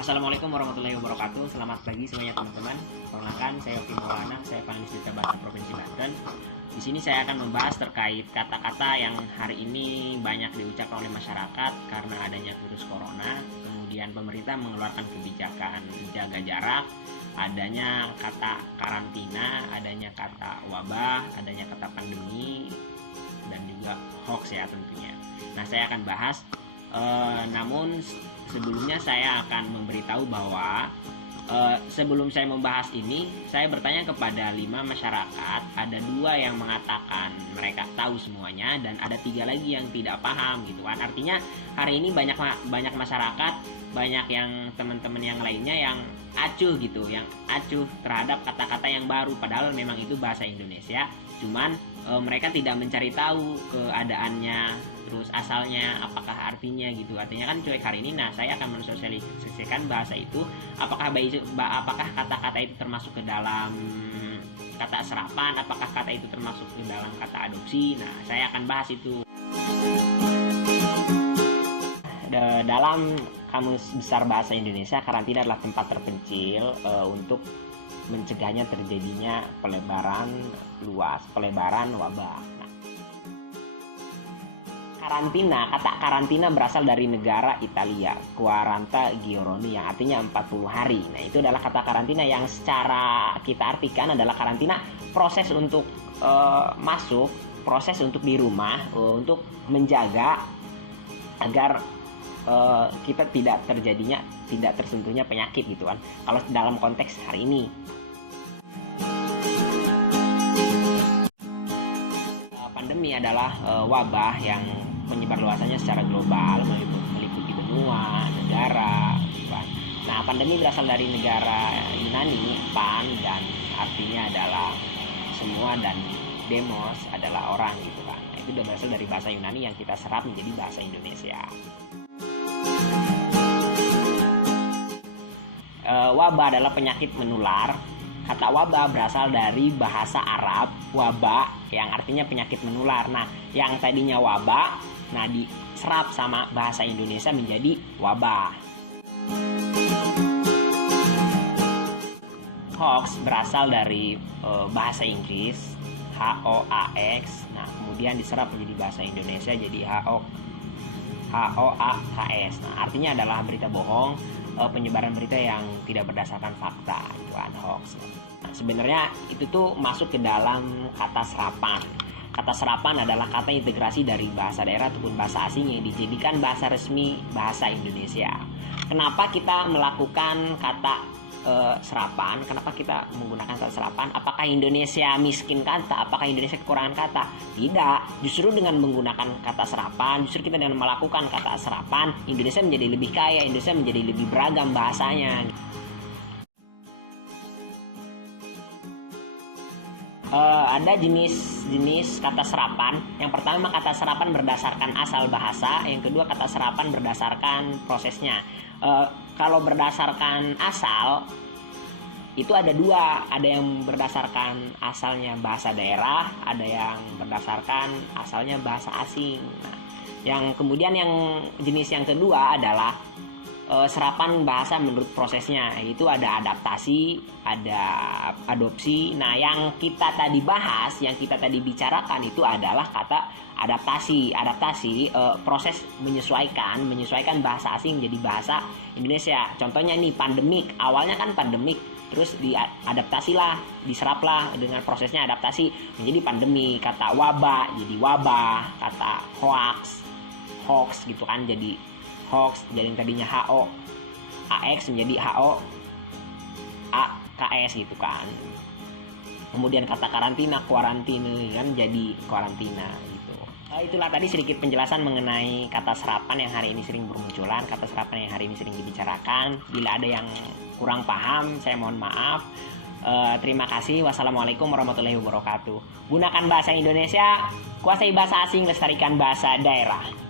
Assalamualaikum warahmatullahi wabarakatuh. Selamat pagi semuanya teman-teman. Perkenalkan, saya Yofi Maulana, saya panelis Berita Bahasa Provinsi Banten. Di sini saya akan membahas terkait kata-kata yang hari ini banyak diucapkan oleh masyarakat karena adanya virus corona. Kemudian pemerintah mengeluarkan kebijakan jaga jarak, adanya kata karantina, adanya kata wabah, adanya kata pandemi, dan juga hoax ya tentunya. Nah, saya akan bahas. Namun sebelumnya saya akan memberitahu bahwa sebelum saya membahas ini, saya bertanya kepada 5 masyarakat. Ada 2 yang mengatakan mereka tahu semuanya dan ada 3 lagi yang tidak paham gitu kan. Artinya hari ini banyak masyarakat, banyak yang teman-teman yang lainnya yang acuh gitu, yang acuh terhadap kata-kata yang baru, padahal memang itu bahasa Indonesia. Cuman mereka tidak mencari tahu keadaannya, terus asalnya, apakah artinya gitu. Artinya kan cuek hari ini. Nah, saya akan mensosialisasikan bahasa itu. Apakah kata-kata itu termasuk ke dalam kata serapan, apakah kata itu termasuk ke dalam kata adopsi. Nah, saya akan bahas itu. Dalam Kamus Besar Bahasa Indonesia, karantina adalah tempat terpencil untuk mencegahnya terjadinya pelebaran wabah. Kata karantina berasal dari negara Italia, quaranta giorni, yang artinya 40 hari. Nah, itu adalah kata karantina yang secara kita artikan adalah karantina, proses untuk proses untuk di rumah, untuk menjaga agar kita tidak tersentuhnya penyakit gitu kan. Kalau dalam konteks hari ini, pandemi adalah wabah yang menyebar luasannya secara global, meliputi benua, negara gitu kan. Nah, pandemi berasal dari negara Yunani, pan, dan artinya adalah semua, dan demos adalah orang gitu kan. Nah, itu udah berasal dari bahasa Yunani yang kita serap menjadi bahasa Indonesia. Wabah adalah penyakit menular. Kata wabah berasal dari bahasa Arab wabah, yang artinya penyakit menular. Nah, yang tadinya wabah, nah diserap sama bahasa Indonesia menjadi wabah. Hoax berasal dari bahasa Inggris hoax. Nah, kemudian diserap menjadi bahasa Indonesia jadi hoax. Nah, artinya adalah berita bohong, penyebaran berita yang tidak berdasarkan fakta, itu kan hoax. Nah, sebenarnya itu tuh masuk ke dalam kata serapan. Kata serapan adalah kata integrasi dari bahasa daerah ataupun bahasa asing yang dijadikan bahasa resmi bahasa Indonesia. Kenapa kita melakukan kata serapan? Kenapa kita menggunakan kata serapan? Apakah Indonesia miskin kata? Apakah Indonesia kekurangan kata? Tidak. Justru dengan menggunakan kata serapan, justru kita dengan melakukan kata serapan, Indonesia menjadi lebih kaya, Indonesia menjadi lebih beragam bahasanya. Ada jenis kata serapan. Yang pertama, kata serapan berdasarkan asal bahasa. Yang kedua, kata serapan berdasarkan prosesnya. Kalau berdasarkan asal itu ada 2, ada yang berdasarkan asalnya bahasa daerah, ada yang berdasarkan asalnya bahasa asing. Nah, yang kemudian yang jenis yang kedua adalah serapan bahasa menurut prosesnya, yaitu ada adaptasi, ada adopsi. Nah, yang kita tadi bahas, yang kita tadi bicarakan itu adalah kata adaptasi. Proses menyesuaikan bahasa asing menjadi bahasa Indonesia. Contohnya nih, pandemik, awalnya kan pandemik, terus diadaptasilah, diseraplah dengan prosesnya adaptasi menjadi pandemi. Kata wabah jadi wabah, kata hoax gitu kan jadi hoax, jadi yang tadinya ax menjadi aks gitu kan. Kemudian kata karantina, kuarantine kan jadi karantina gitu. Itulah tadi sedikit penjelasan mengenai kata serapan yang hari ini sering bermunculan, kata serapan yang hari ini sering dibicarakan. Bila ada yang kurang paham, saya mohon maaf. Terima kasih. Wassalamualaikum warahmatullahi wabarakatuh. Gunakan bahasa Indonesia, kuasai bahasa asing, lestarikan bahasa daerah.